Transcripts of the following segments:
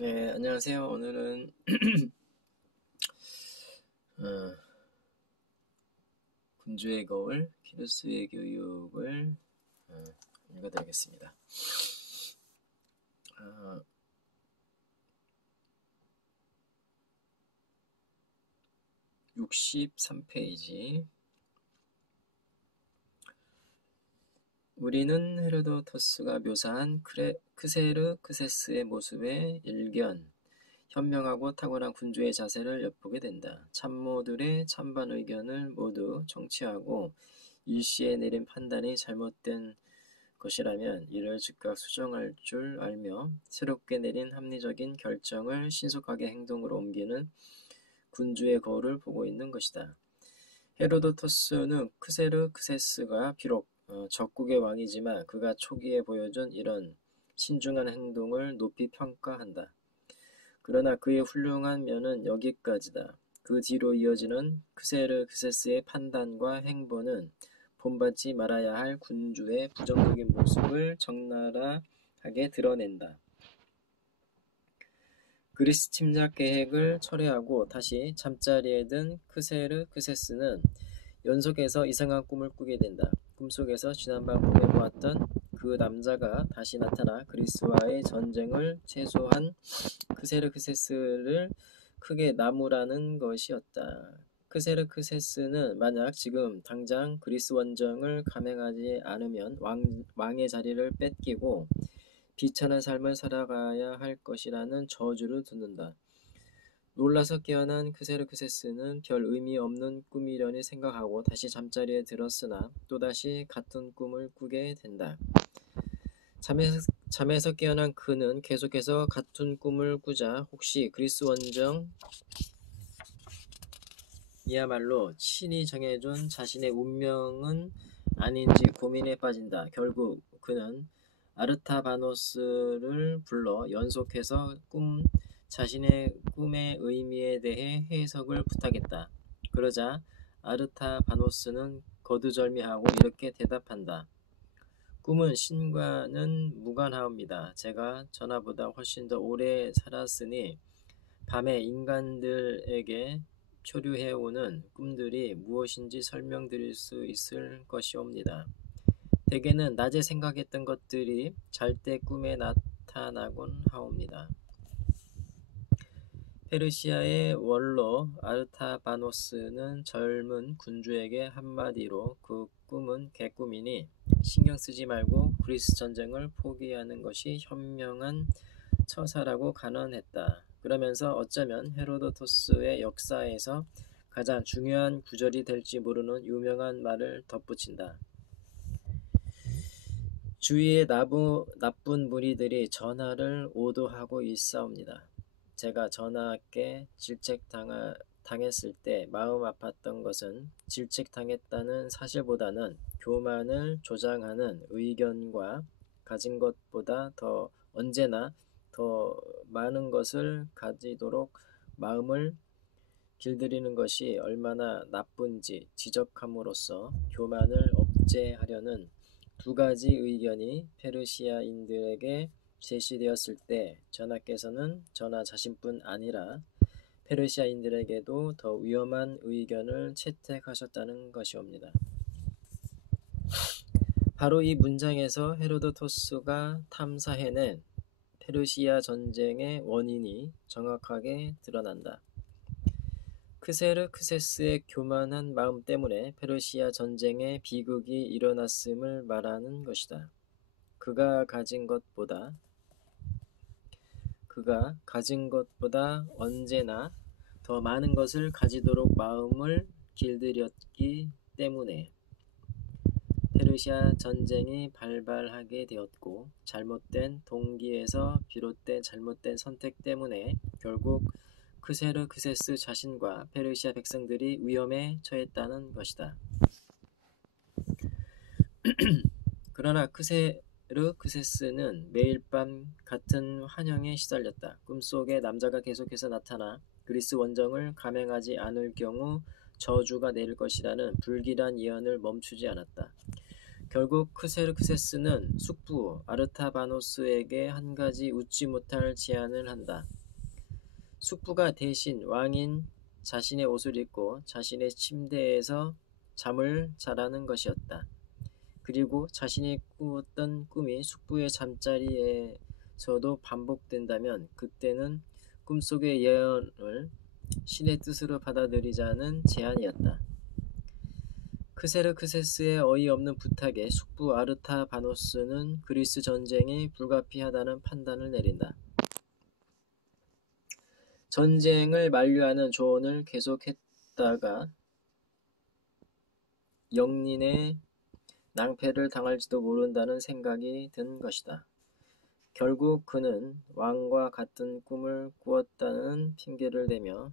네, 안녕하세요. 오늘은 어, 군주의 거울, 피루스의 교육을 읽어드리겠습니다. 63페이지. 우리는 헤로도토스가 묘사한 크세르크세스의 모습에 일견, 현명하고 탁월한 군주의 자세를 엿보게 된다. 참모들의 찬반 의견을 모두 청취하고 일시에 내린 판단이 잘못된 것이라면 이를 즉각 수정할 줄 알며 새롭게 내린 합리적인 결정을 신속하게 행동으로 옮기는 군주의 거울을 보고 있는 것이다. 헤로도토스는 크세르크세스가 비록 적국의 왕이지만 그가 초기에 보여준 이런 신중한 행동을 높이 평가한다. 그러나 그의 훌륭한 면은 여기까지다. 그 뒤로 이어지는 크세르크세스의 판단과 행보는 본받지 말아야 할 군주의 부정적인 모습을 적나라하게 드러낸다. 그리스 침략 계획을 철회하고 다시 잠자리에 든 크세르크세스는 연속해서 이상한 꿈을 꾸게 된다. 꿈속에서 지난밤 꿈에 보았던 그 남자가 다시 나타나 그리스와의 전쟁을 최소한 크세르크세스를 크게 나무라는 것이었다. 크세르크세스는 만약 지금 당장 그리스 원정을 감행하지 않으면 왕의 자리를 뺏기고 비천한 삶을 살아가야 할 것이라는 저주를 듣는다. 놀라서 깨어난 크세르크세스는 별 의미 없는 꿈이려니 생각하고 다시 잠자리에 들었으나 또다시 같은 꿈을 꾸게 된다. 잠에서 깨어난 그는 계속해서 같은 꿈을 꾸자 혹시 그리스 원정이야말로 친히 정해준 자신의 운명은 아닌지 고민에 빠진다. 결국 그는 아르타바노스를 불러 연속해서 자신의 꿈의 의미에 대해 해석을 부탁했다. 그러자 아르타바노스는 거두절미하고 이렇게 대답한다. 꿈은 신과는 무관하옵니다. 제가 전하보다 훨씬 더 오래 살았으니 밤에 인간들에게 표류해오는 꿈들이 무엇인지 설명드릴 수 있을 것이옵니다. 대개는 낮에 생각했던 것들이 잘 때 꿈에 나타나곤 하옵니다. 페르시아의 원로 아르타바노스는 젊은 군주에게 한마디로 그 꿈은 개꿈이니 신경 쓰지 말고 그리스 전쟁을 포기하는 것이 현명한 처사라고 간언했다. 그러면서 어쩌면 헤로도토스의 역사에서 가장 중요한 구절이 될지 모르는 유명한 말을 덧붙인다. 주위에 나쁜 무리들이 전하를 오도하고 있사옵니다. 제가 전하께 질책당했을 때 마음 아팠던 것은 질책당했다는 사실보다는 교만을 조장하는 의견과 가진 것보다 언제나 더 많은 것을 가지도록 마음을 길들이는 것이 얼마나 나쁜지 지적함으로써 교만을 억제하려는 두 가지 의견이 페르시아인들에게 제시되었을 때 전하께서는 전하 자신뿐 아니라 페르시아인들에게도 더 위험한 의견을 채택하셨다는 것이옵니다. 바로 이 문장에서 헤로도토스가 탐사해낸 페르시아 전쟁의 원인이 정확하게 드러난다. 크세르크세스의 교만한 마음 때문에 페르시아 전쟁의 비극이 일어났음을 말하는 것이다. 그가 가진 것보다 언제나 더 많은 것을 가지도록 마음을 길들였기 때문에 페르시아 전쟁이 발발하게 되었고 잘못된 동기에서 비롯된 잘못된 선택 때문에 결국 크세르크세스 자신과 페르시아 백성들이 위험에 처했다는 것이다. 그러나 크세르크세스는 매일 밤 같은 환영에 시달렸다. 꿈속에 남자가 계속해서 나타나 그리스 원정을 감행하지 않을 경우 저주가 내릴 것이라는 불길한 예언을 멈추지 않았다. 결국 크세르크세스는 숙부 아르타바노스에게 한 가지 웃지 못할 제안을 한다. 숙부가 대신 왕인 자신의 옷을 입고 자신의 침대에서 잠을 자라는 것이었다. 그리고 자신이 꾸었던 꿈이 숙부의 잠자리에서도 반복된다면 그때는 꿈속의 예언을 신의 뜻으로 받아들이자는 제안이었다. 크세르크세스의 어이없는 부탁에 숙부 아르타바노스는 그리스 전쟁이 불가피하다는 판단을 내린다. 전쟁을 만류하는 조언을 계속했다가 영린의 낭패를 당할지도 모른다는 생각이 든 것이다. 결국 그는 왕과 같은 꿈을 꾸었다는 핑계를 대며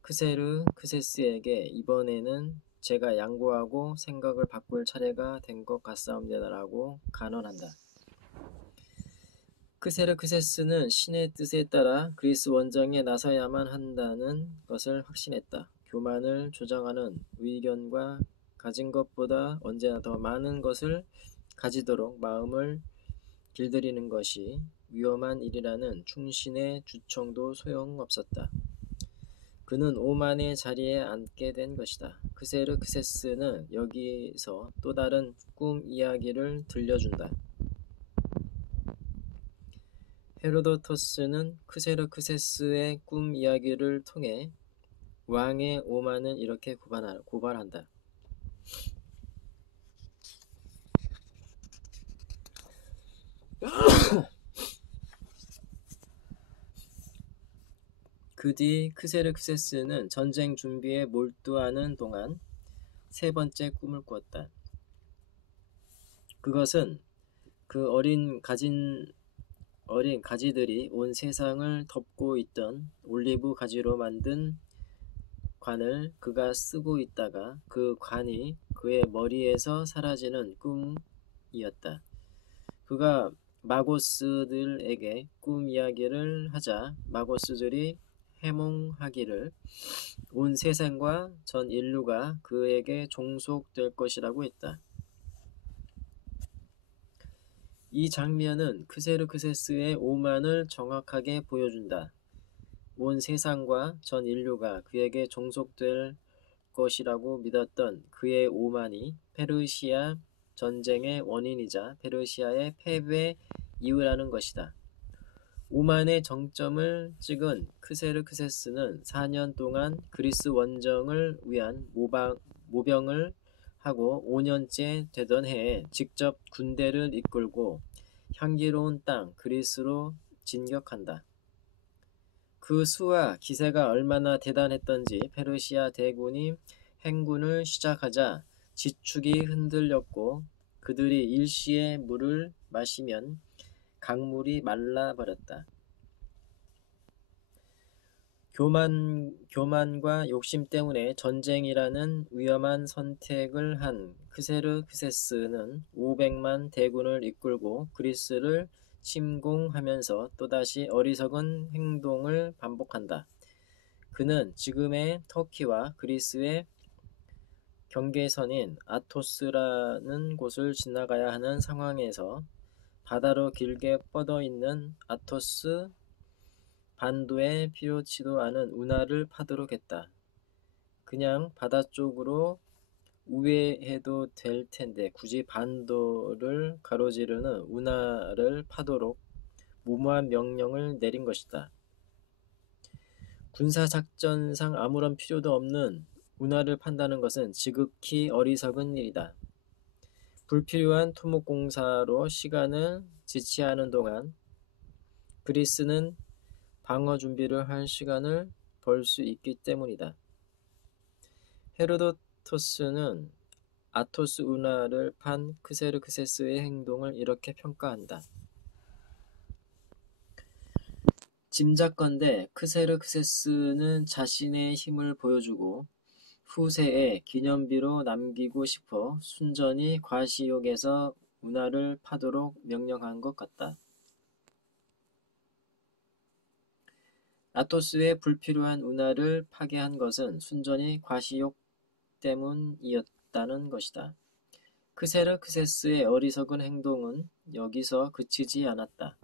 크세르크세스에게 이번에는 제가 양보하고 생각을 바꿀 차례가 된 것 같사옵니다라고 간언한다. 크세르크세스는 신의 뜻에 따라 그리스 원정에 나서야만 한다는 것을 확신했다. 교만을 조장하는 의견과 가진 것보다 언제나 더 많은 것을 가지도록 마음을 길들이는 것이 위험한 일이라는 충신의 주청도 소용없었다. 그는 오만의 자리에 앉게 된 것이다. 크세르크세스는 여기서 또 다른 꿈 이야기를 들려준다. 헤로도토스는 크세르크세스의 꿈 이야기를 통해 왕의 오만을 이렇게 고발한다. 그 뒤 크세르크세스는 전쟁 준비에 몰두하는 동안 세 번째 꿈을 꾸었다. 그것은 그 어린 가지들이 온 세상을 덮고 있던 올리브 가지로 만든 관을 그가 쓰고 있다가 그 관이 그의 머리에서 사라지는 꿈이었다. 그가 마고스들에게 꿈 이야기를 하자 마고스들이 해몽하기를 온 세상과 전 인류가 그에게 종속될 것이라고 했다. 이 장면은 크세르크세스의 오만을 정확하게 보여준다. 온 세상과 전 인류가 그에게 종속될 것이라고 믿었던 그의 오만이 페르시아 전쟁의 원인이자 페르시아의 패배 이유라는 것이다. 오만의 정점을 찍은 크세르크세스는 4년 동안 그리스 원정을 위한 모병을 하고 5년째 되던 해에 직접 군대를 이끌고 향기로운 땅 그리스로 진격한다. 그 수와 기세가 얼마나 대단했던지 페르시아 대군이 행군을 시작하자 지축이 흔들렸고 그들이 일시에 물을 마시면 강물이 말라버렸다. 교만과 욕심 때문에 전쟁이라는 위험한 선택을 한 크세르크세스는 500만 대군을 이끌고 그리스를 침공하면서 또다시 어리석은 행동을 반복한다. 그는 지금의 터키와 그리스의 경계선인 아토스라는 곳을 지나가야 하는 상황에서 바다로 길게 뻗어있는 아토스 반도에 필요치도 않은 운하를 파도록 했다. 그냥 바다 쪽으로 우회해도 될 텐데 굳이 반도를 가로지르는 운하를 파도록 무모한 명령을 내린 것이다. 군사작전상 아무런 필요도 없는 운하를 판다는 것은 지극히 어리석은 일이다. 불필요한 토목공사로 시간을 지체하는 동안 그리스는 방어 준비를 할 시간을 벌 수 있기 때문이다. 헤로도토스는 아토스 운하를 판 크세르크세스의 행동을 이렇게 평가한다. 짐작건대 크세르크세스는 자신의 힘을 보여주고 후세에 기념비로 남기고 싶어 순전히 과시욕에서 운하를 파도록 명령한 것 같다. 아토스의 불필요한 운하를 파게 한 것은 순전히 과시욕 때문이었다는 것이다. 크세르크세스의 어리석은 행동은 여기서 그치지 않았다.